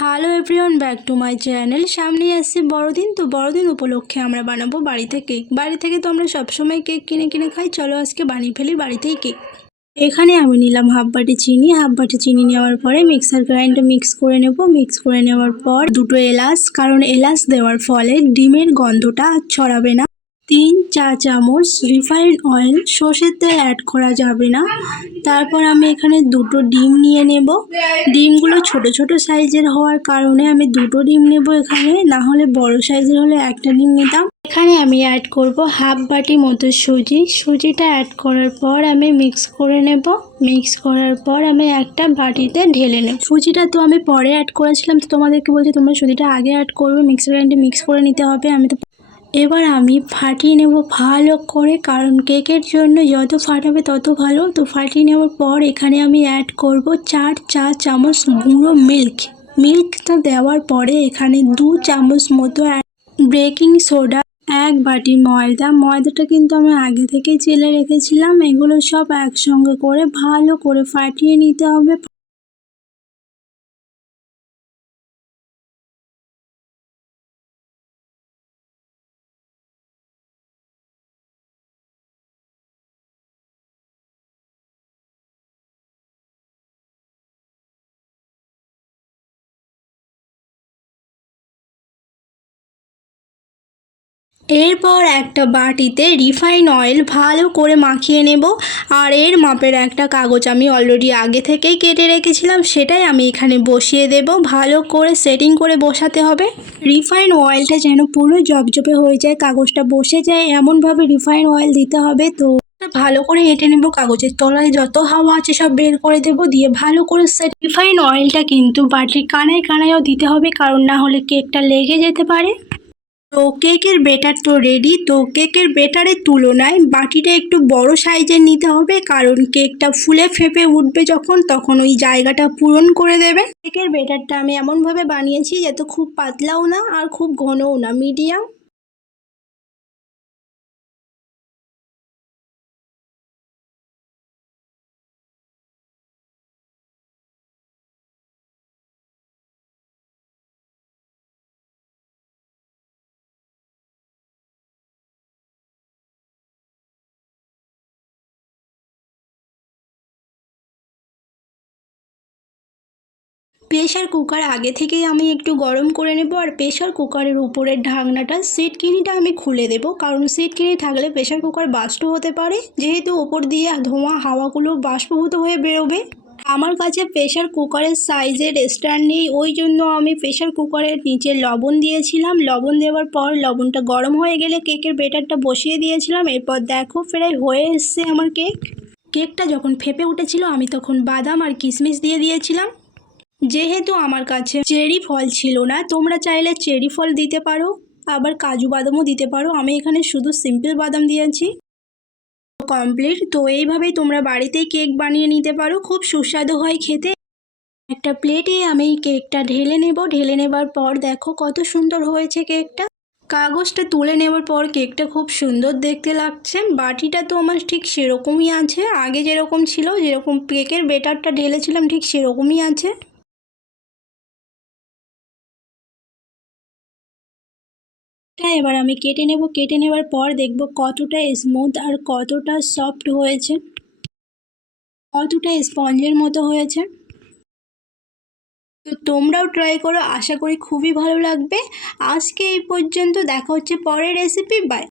Hello everyone, back to my channel. সামনেই আসছে বড়দিন, তো বড়দিন উপলক্ষে আমরা বানাবো বাড়িতে কেক। বাড়ি থেকে তো আমরা সবসময় কেক কিনে কিনে খাই, চলো আজকে বানিয়ে ফেলি বাড়িতেই কেক। এখানে আমি নিলাম হাফ বাটি চিনি নেওয়ার পরে মিক্সার গ্রাইন্ডার মিক্স করে নেব। মিক্স করে নেওয়ার পর দুটো এলাচ, কারণ এলাচ দেওয়ার ফলে ডিমের গন্ধটা ছড়াবে না। 3 চা চামচ রিফাইন্ড অয়েল, সর্ষের তেল অ্যাড করা যাবে না। তারপর আমি এখানে দুটো ডিম নিয়ে নেব। ডিমগুলো ছোট ছোট সাইজের হওয়ার কারণে আমি দুটো ডিম নেব এখানে, না হলে বড় সাইজের হলে একটা ডিম নিতাম। এখানে আমি অ্যাড করব হাফ বাটি মতো সুজিটা অ্যাড করার পর আমি মিক্স করে নেব। মিক্স করার পর আমি একটা বাটিতে ঢেলে নেব। সুজিটা তো আমি পরে অ্যাড করেছিলাম, তো তোমাদেরকে বলছি তোমরা সুজিটা আগে অ্যাড করবে। মিক্সার গ্রাইন্ডারে মিক্স করে নিতে হবে। এবার আমি ফাটিয়ে নেব ভালো করে, কারণ কেকের জন্য যত ফাটাবে তত ভালো। তো ফাটিয়ে নেওয়ার পর এখানে আমি অ্যাড করব 4 চা চামচ গুঁড়ো মিল্কটা দেওয়ার পরে এখানে 2 চামচ মতো বেকিং সোডা, 1 বাটি ময়দাটা কিন্তু আমি আগে থেকেই চেলে রেখেছিলাম। এগুলো সব একসঙ্গে করে ভালো করে ফাটিয়ে নিতে হবে। এরপর একটা বাটিতে রিফাইন অয়েল ভালো করে মাখিয়ে নেব। আর এর মাপের একটা কাগজ আমি অলরেডি আগে থেকেই কেটে রেখেছিলাম, সেটাই আমি এখানে বসিয়ে দেব। ভালো করে সেটিং করে বসাতে হবে। রিফাইন অয়েলটা যেন পুরো জবজবে হয়ে যায়, কাগজটা বসে যায় এমনভাবে রিফাইন অয়েল দিতে হবে। তো ভালো করে এঁটে নেব, কাগজের তলায় যত হাওয়া আছে সব বের করে দেব, দিয়ে ভালো করে রিফাইন অয়েলটা কিন্তু বাটির কানায় কানায়ও দিতে হবে, কারণ না হলে কেকটা লেগে যেতে পারে। তো কেকের বেটার তো রেডি। তো কেকের বেটারের তুলনায় বাটিটা একটু বড় সাইজের নিতে হবে, কারণ কেকটা ফুলে ফেঁপে উঠবে যখন, তখন ওই জায়গাটা পূরণ করে দেবে। কেকের বেটারটা আমি এমনভাবে বানিয়েছি যাতে খুব পাতলাও না আর খুব ঘনও না, মিডিয়াম। প্রেশার কুকার আগে থেকেই আমি একটু গরম করে নেব। আর প্রেশার কুকারের উপরের ঢাকনাটা সিটকিনিটা আমি খুলে দেব, কারণ সিটকিনি থাকলে প্রেশার কুকার বাস্ট হতে পারে, যেহেতু ওপর দিয়ে ধোঁয়া হাওয়াগুলো বাষ্পভূত হয়ে বেরোবে। আমার কাছে প্রেশার কুকারের সাইজের স্ট্যান্ড নেই, ওই জন্য আমি প্রেশার কুকারের নিচে লবণ দিয়েছিলাম। লবণ দেওয়ার পর লবণটা গরম হয়ে গেলে কেকের বেটারটা বসিয়ে দিয়েছিলাম। এরপর দেখো প্রায় হয়ে এসছে আমার কেকটা যখন ফেপে উঠেছিল আমি তখন বাদাম আর কিশমিশ দিয়ে দিয়েছিলাম। যেহেতু আমার কাছে চেরি ফল ছিল না, তোমরা চাইলে চেরি ফল দিতে পারো, আবার কাজু বাদামও দিতে পারো। আমি এখানে শুধু সিম্পল বাদাম দিয়েছি। কমপ্লিট। তো এইভাবেই তোমরা বাড়িতেই কেক বানিয়ে নিতে পারো, খুব সুস্বাদু হয় খেতে। একটা প্লেটে আমি কেকটা ঢেলে নেব। ঢেলে নেবার পর দেখো কত সুন্দর হয়েছে কেকটা। কাগজটা তুলে নেওয়ার পর কেকটা খুব সুন্দর দেখতে লাগছে। বাটিটা তো আমার ঠিক সেরকমই আছে, আগে যেরকম ছিল, যেরকম কেকের বেটারটা ঢেলেছিলাম ঠিক সেরকমই আছে। এবার আমি কেটে নেব। কেটে নেবার পর দেখব কতটা স্মুথ আর কতটা সফট হয়েছে, কতটা স্পঞ্জের মতো হয়েছে। তো তোমরাও ট্রাই করো, আশা করি খুবই ভালো লাগবে। আজকে এই পর্যন্ত, দেখা হচ্ছে পরের রেসিপি। বাই।